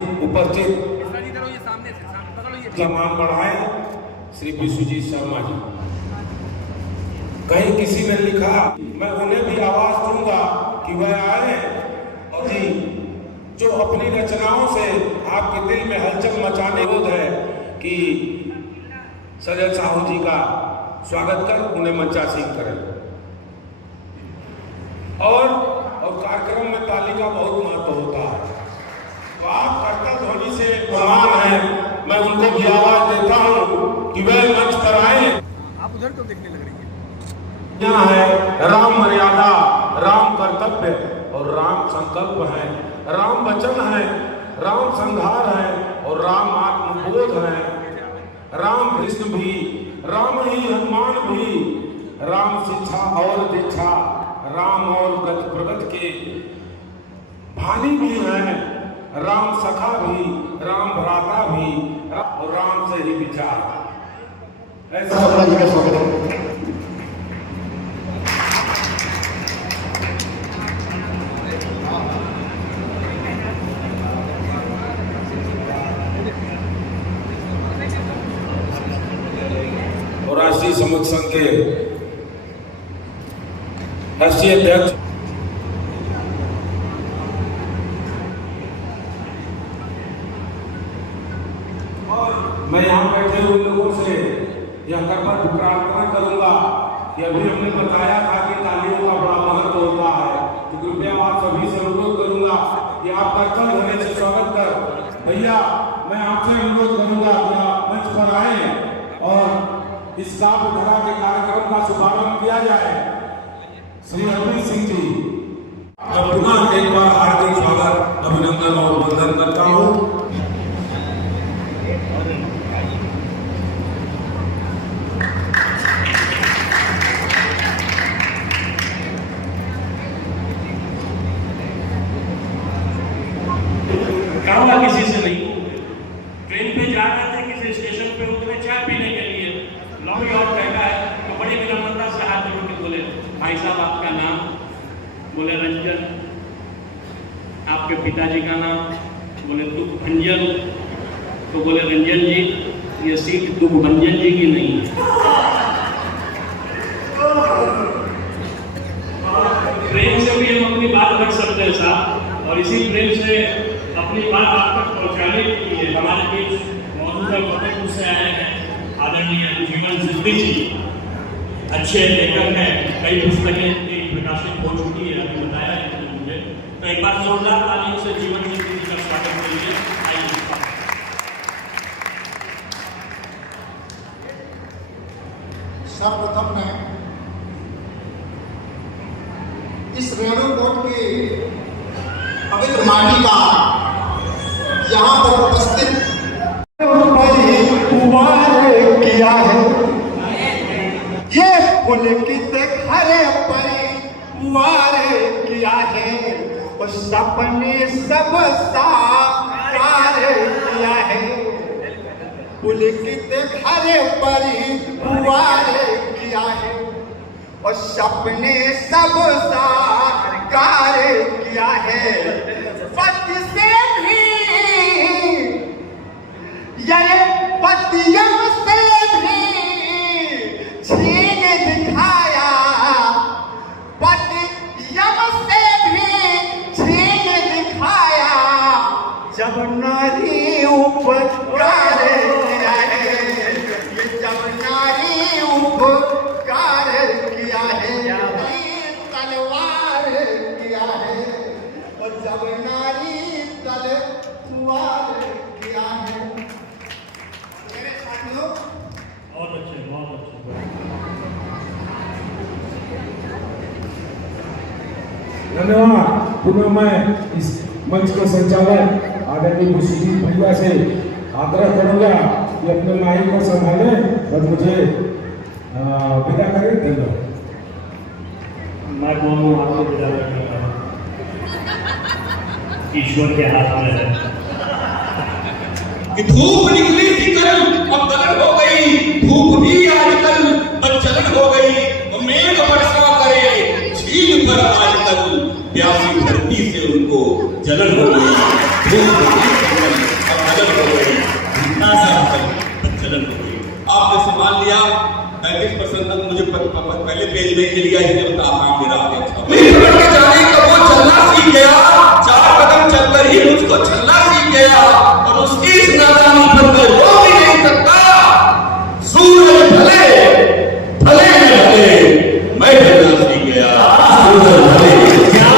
उपस्थित तमाम बढ़ाए श्री विश्वजीत शर्मा जी। कहीं किसी ने लिखा, मैं उन्हें भी आवाज दूंगा कि वह आए और जी जो अपनी रचनाओं से आपके दिल में हलचल मचाने बोध है कि सजल साहू जी का स्वागत कर उन्हें मंचासीन करें। और कार्यक्रम में ताली का बहुत महत्व होता है। तो आप कर्ता ध्वनि से प्रमाण है, मैं उनको भी आवाज देता हूँ कि वह मंच पर आए। आप उधर क्यों देखने लग रही है? यहाँ है राम मर्यादा, राम कर्तव्य और राम संकल्प है, राम वचन है, राम संहार है और राम आत्मबोध है। राम कृष्ण भी, राम ही हनुमान भी, राम शिक्षा और दीक्षा, राम और गत प्रगत के भानी भी हैं, राम सखा भी, राम भ्राता भी और राम से ही विचार। ऐसा जी का स्वागत है। और राष्ट्रीय समूह संघ के राष्ट्रीय अध्यक्ष मैं यहाँ बैठे हुए लोगों से यह कर प्रार्थना करूंगा कि अभी हमने बताया था कि तालियों का बड़ा महत्व होता है, तो कृपया आप सभी से अनुरोध करूंगा कि आप कर्तव्य होने से स्वागत कर। भैया मैं आपसे अनुरोध करूंगा कि आप मंच पर आए और इस काव्य धारा के कार्यक्रम का शुभारंभ किया जाए। श्री अरविंद सिंह जी, मैं पुनः एक बार हार्दिक स्वागत, अभिनंदन और वंदन करता हूँ। कहूँगा किसी से नहीं, ट्रेन पे जा रहे थे, किसी स्टेशन पे उतरे चाय पीने के लिए, लॉबी और बैठा है तो बड़ी विनम्रता से हाथ जोड़ के बोले, भाई साहब आपका नाम? बोले रंजन। आपके पिताजी का नाम? बोले दुखभंजन। तो बोले रंजन जी ये सीट दुखभंजन जी की नहीं है। प्रेम से भी हम अपनी बात रख सकते हैं साहब, और इसी प्रेम से अपनी बात आप तक पहुंचाने के लिए हमारे बीच मौजूदा फतेहपुर से आए हैं आदरणीय जीवन सिद्धि जी। अच्छे लेखक हैं, कई पुस्तकें प्रकाशित हो चुकी है, अभी बताया है मुझे। तो एक बार जोरदार तालियों से जीवन सिद्धि जी का स्वागत करिए। सर्वप्रथम मैं इस रेणुकूट की पवित्र माटी का यहाँ पर उपस्थित किया है, ये पुलकित हरे परिवार किया है, और सपने सब साकार किया है। पुलकित हरे परिवार किया है और सपने सब साकार किया है। पति से भी ये पतियों से भी छीन दिखाया, पतियों से भी छीन दिखाया, जब नारी उपकार किया है, ये जब नारी उपकार किया है, तलवार किया है, और जब नारी तलवार किया है। मेरे साथियों बहुत अच्छे, बहुत अच्छे। धन्यवाद। पुनः मैं इस मंच के संचालक आदरणीय विश्वजीत भैया से आग्रह करूंगा कि अपने माइक को संभालें और मुझे विदा करें। धन्यवाद। मैं दोनों हाथों विदा करता हूँ, ईश्वर के हाथ में है। कि धूप निकली थी कल, अब गलन हो गई, धूप भी आजकल बदचलन हो गई, मेघ वर्षा करे झील पर आजकल, प्यासी धरती से उनको जलन हो गई। धूप पसंद है मुझे पहले पेज में के लिए इसलिए बताता हूं मेरा आगे पकड़ के जाने का वो चलना सीख गया, 4 कदम चलकर ही मुझको चलना सीख गया और उसकी इस नादानी पर मैं रो भी नहीं सकता। सूरज ढले ढले ढले मैं ढलना सीख गया, सूरज ढले क्या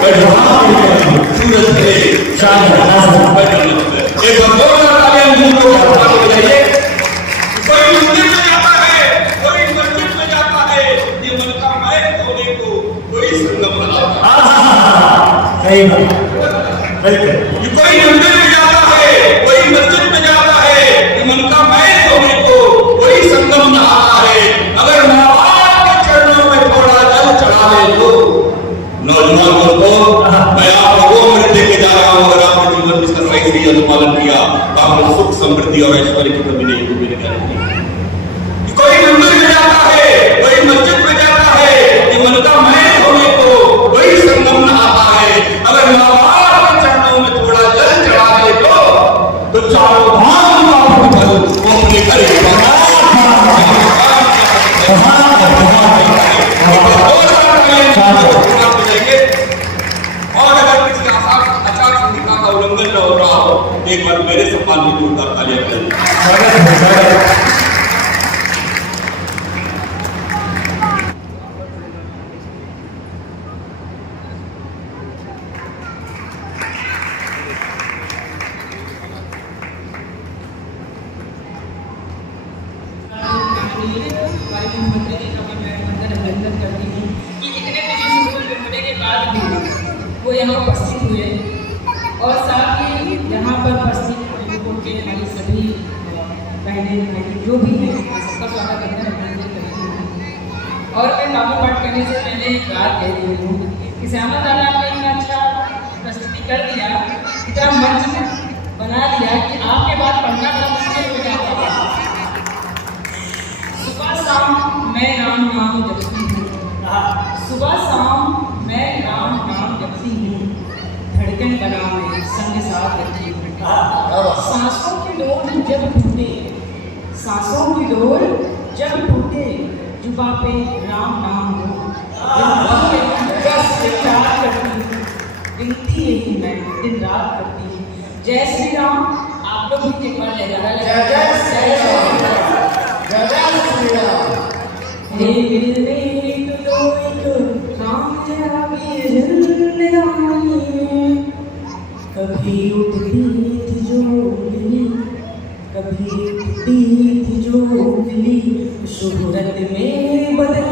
मैं ढलना सीख गया, सूरज ढले चांद ढलना मैं ढलना सीख गया। एक भगवान तालियां मुंह को हाथ में लगाइए। कोई मंदिर में जाता है, कोई मस्जिद में जाता है, ये मन का मैल धोने को कोई संगम बनाता है। सही बात, बिल्कुल। कोई मंदिर में जाता है, कोई मस्जिद में जाता है, ये मन का मैल धोने को कोई संगम नहाता है। अगर माँ बाप के चरणों में थोड़ा जल चढ़ा ले तो नौजवानों को मैं आप लोगों में देके जा रहा हूँ। अगर आपने जीवन में इसका सही से अनुपालन किया तो आपको सुख समृद्धि और ऐश्वर्य की कमी नहीं होगी। कोई मंदिर में जाता है, कोई मस्जिद में जाता है, ये मन का मैल होने को कोई संगम नहाता है। अगर माँ बाप के चरणों में थोड़ा जल चढ़ा ले तो चारों धाम का फल वो अपने घर और अगर किसी आचार संहिता का उल्लंघन न हो रहा हो, एक बार मेरे सम्मान में जोरदार तालियां बजाइए। अभिनंदन करती हूँ कि इतने बड़े स्कूल में होने के बाद भी वो यहाँ उपस्थित हुए और साथ ही यहाँ पर उपस्थित लोगों के हमारी सभी बहनें भाई जो भी हैं सबका स्वागत अभिनंदन करती हूँ। और मैं नाम पाठ करने से पहले एक बात कह रही हूँ कि श्यामा दादा ने इतना अच्छा प्रस्तुति कर दिया, इतना मंच बना दिया कि आपके बाद पढ़ना बड़ा मुश्किल हो जाता है। सुबह शाम मैं राम नाम जपती हूँ, सुबह शाम मैं राम नाम जपती हूँ, धड़कन बना में संग साथ रखती हूँ। सांसों की डोर जब टूटे, सांसों की डोर जब टूटे, जुबा पे राम नाम हो, गिनती यही मैं दिन रात करती हूँ। जय श्री राम। आप लोग भी एक बार जय जय श्री राम। कभी उठती थी जो उंगली, कभी उठती थी जो उंगली, शोहरत में बदल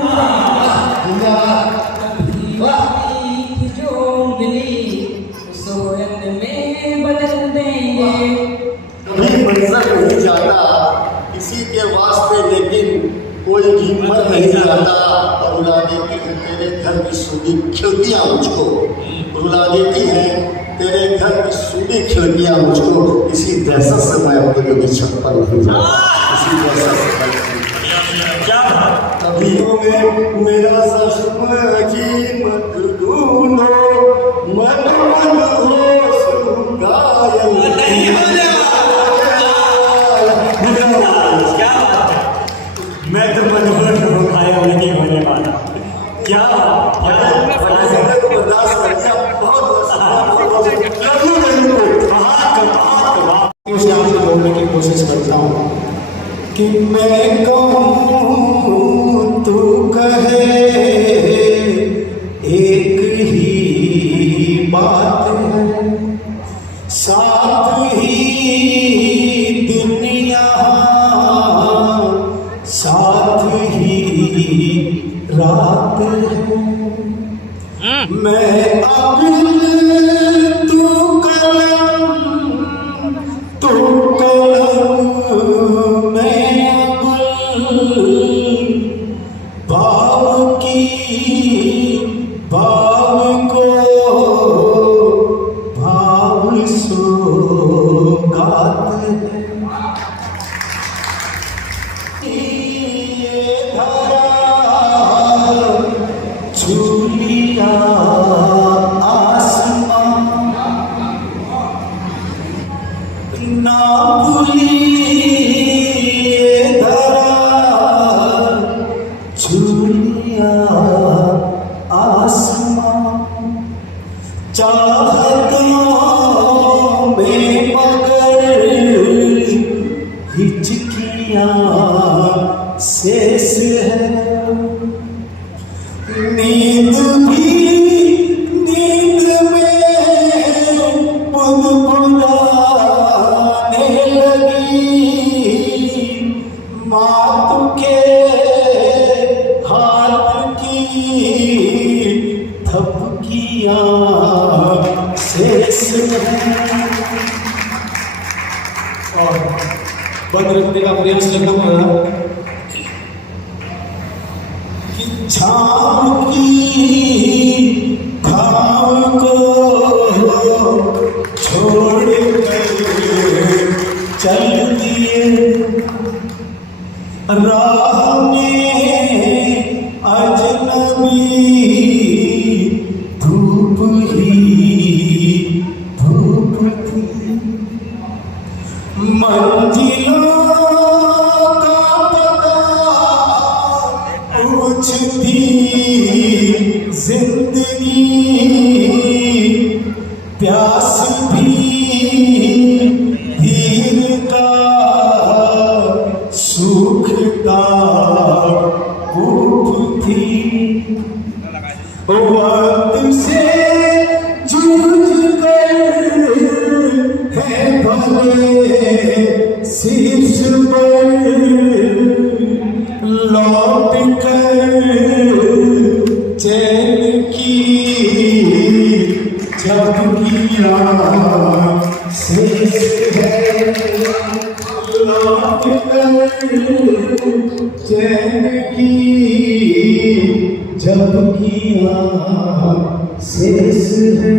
कभी उठती थी जो उंगली, शोहरत में बदल देंगे। कभी मंजर नहीं जाता किसी के वास्ते, लेकिन कोई कीमत नहीं जाता। रुला देती है तेरे घर की सूदी खिड़कियाँ मुझको, रुला देती है तेरे घर की सूदी खिड़कियाँ मुझको। इसी दहशत से मैं अपने कभी छत पर नहीं जाता, इसी दहशत से कभी में मेरा चश्मा जी मत ढूंढो, मन मन हो सुगायल मैं तो मजबूर हूँ, घायल नहीं होने वाला। क्या बोलने की कोशिश करता हूँ कि मैं कहूँ तू कहे, एक ही बात है, साथ ही दुनिया, साथ ही रात है। मैं अगल तू कलम, तू कलम, मैं अगल, भाव की भाव को भाव सौगात है। झूलिया आसमां ना भूली धरा, और बंद रखने का प्रयास करना पड़ा कि छाव की घाव को छोड़ कर चल दिए राह में अजनबी धूप ही धूप थी मंजिलों का पता पूछती जिंदगी प्यास भी धीर का सूखता भूख थी वक्त से जूझ कर है भले शीर्ष पर लौट कर चैन की जब किया शेष है लौट कर चैन की जब किया शेष है